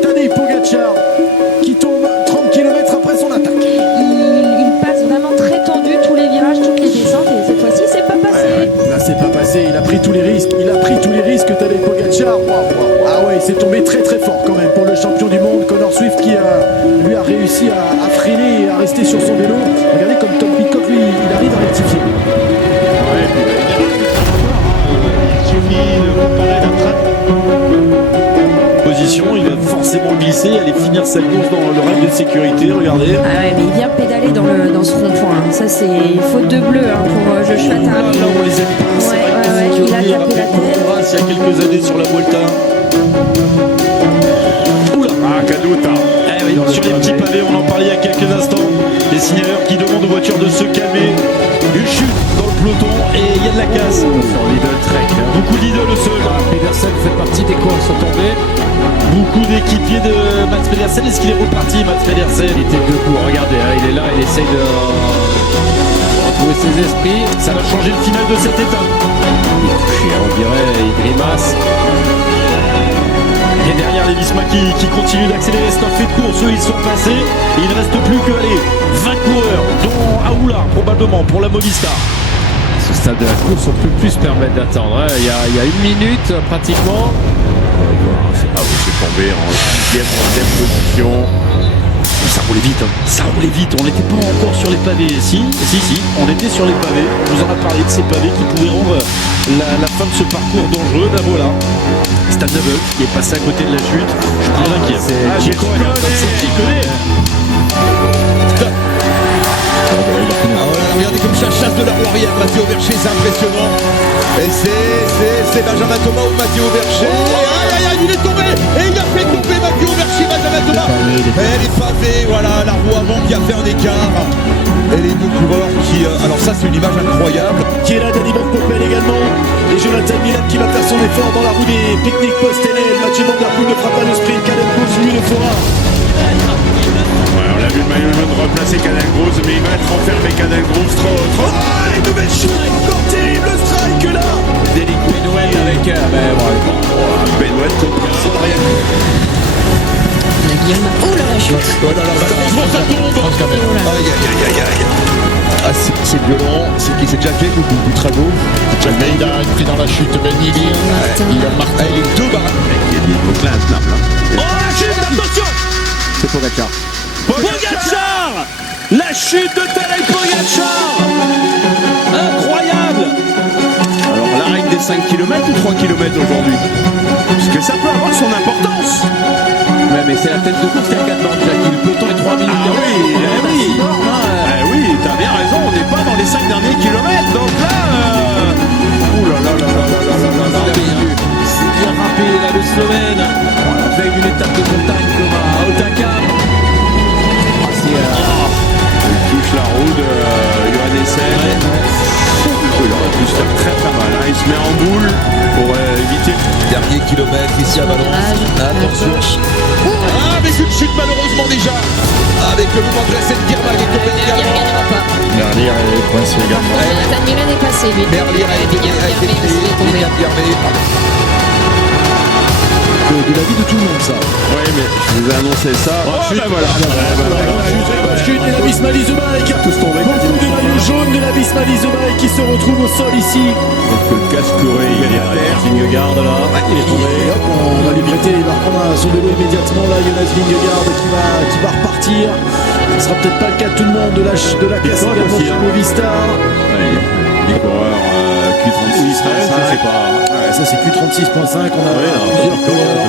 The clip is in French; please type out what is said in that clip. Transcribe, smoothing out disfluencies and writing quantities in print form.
Tadej Pogacar qui tombe 30 km après son attaque. Il passe vraiment très tendu tous les virages, toutes les descentes, et cette fois-ci c'est pas passé. Là c'est pas passé, il a pris tous les risques, Tadej Pogacar. Ah ouais, il s'est tombé très très fort quand même pour le champion du monde Connor Swift qui lui a réussi à freiner et à rester sur son vélo. Regardez comme Tom Pidcock lui il arrive à rectifier. Ouais, puis, il suffit de comparer la trappe. Position, il va forcément glisser, aller finir sa course dans le règle de sécurité, regardez. Ah ouais, mais il vient pédaler dans ce rond-point. Ça c'est faute de bleu pour Joshua Tardy. Là, on les aime pas. C'est vrai que Ouais, il a tapé la tête. il y a quelques années sur la Vuelta. Oula. Ah, Caduta. Eh oui, sur les petits pavés, on en parlait il y a quelques instants. Les signaleurs qui demandent aux voitures de se calmer. Une chute dans le peloton et il y a de la casse. Sur Lidl Trek. Beaucoup d'idoles au sol. Pedersen fait partie des courses sont tombés. Beaucoup d'équipiers de Mats Pedersen. Est-ce qu'il est reparti, Mats Pedersen? Il était debout, regardez, hein, il est là, il essaye de retrouver ses esprits. Ça va changer le final de cette étape. Il est touché, on dirait, il grimace. Et derrière les Visma qui continuent d'accélérer, c'est un fait de course, eux ils sont passés. Et il ne reste plus que 20 coureurs, dont Aoula probablement pour la Movistar. Ce stade de la course, on peut plus se permettre d'attendre. Hein. Il y a une minute pratiquement. C'est pas où c'est tombé en 6e, 11e position. Ça roulait vite, hein. Ça roulait vite, on n'était pas encore sur les pavés. Si, on était sur les pavés. On vous en a parlé de ces pavés qui pouvaient rendre la fin de ce parcours dangereux. Là voilà, Stan Neveu qui est passé à côté de la chute. Je suis plus inquiet. J'y connais. Regardez comme ça chasse de la roue arrière, Mathieu Aubercher, c'est impressionnant. Et c'est Benjamin Thomas ou Mathieu Aubercher. Aïe, il est tombé. Et il a fait tomber Mathieu Aubercher, Benjamin Thomas. Elle est pavée, voilà, la roue avant qui a fait un écart. Et les deux coureurs qui... alors ça, c'est une image incroyable. Qui est là, Danny Van Poppel également. Et Jonathan Milan qui va faire son effort dans la roue des pique-niques post-NL. Mathieu Van Der Poel ne fera pas le sprint. Caden Groves lui le fera. Ouais, on l'a vu le maillot jaune replacer Caden Groves, mais il va être enfermé Caden Groves trop. Ah, une nouvelle chute. Encore terrible le strike là. Benoît avec Benoît compris. Oh là, la chute. Aïe. Ah, c'est violent. C'est qui? C'est Jacket ou Butrago? Il a pris dans la chute Ben Yedid. Il a marqué. Les deux barres. Donc là, instable. Oh la chute, attention! C'est Pogacar. Pogacar! La chute de Tadej Pogacar! Incroyable! Alors la règle des 5 km ou 3 km aujourd'hui? Parce que ça peut avoir son importance. Ouais, mais c'est la tête de course qui a 4 bornes, Jackie. Le peloton est 3 minutes. Ah oui, oui, t'as bien raison, on n'est pas dans les 5 derniers kilomètres, donc là... Ouh là là là là là là là là là. C'est bien rapide là le Slovène, avec une étape de montagne comme à Otaka. Il touche la roue de Johannessen. Il aurait pu se faire très mal. Hein. Il se met en boule pour éviter. Dernier kilomètre ici à Valence. Attention. Ah, mais c'est une chute malheureusement déjà. Avec le mouvement de la scène Guermag et compagnie Il ne également. gagnera pas. Merlier est coincé également. Jonathan Milan est passé, lui. Merlier a été bien fermé parce qu'il est tombé. De la vie de tout le monde ça. Ouais, mais je vous ai annoncé ça. Chute, voilà. Chute de la Visma Lease Bike. Beaucoup de maillots jaunes de la Visma Lease Bike qui se retrouvent au sol ici. Le casque il est à terre. Vingegaard là, il est tombé. Et hop, on va libérer, il va reprendre son vélo immédiatement là, Jonas Vingegaard qui va repartir. Ce sera peut-être pas le cas de tout le monde de la casse également aussi, sur hein. Movistar. Les coureurs Q36, je sais pas. Ouais, ça c'est Q36.5, on a Ouais, non, plusieurs coureurs.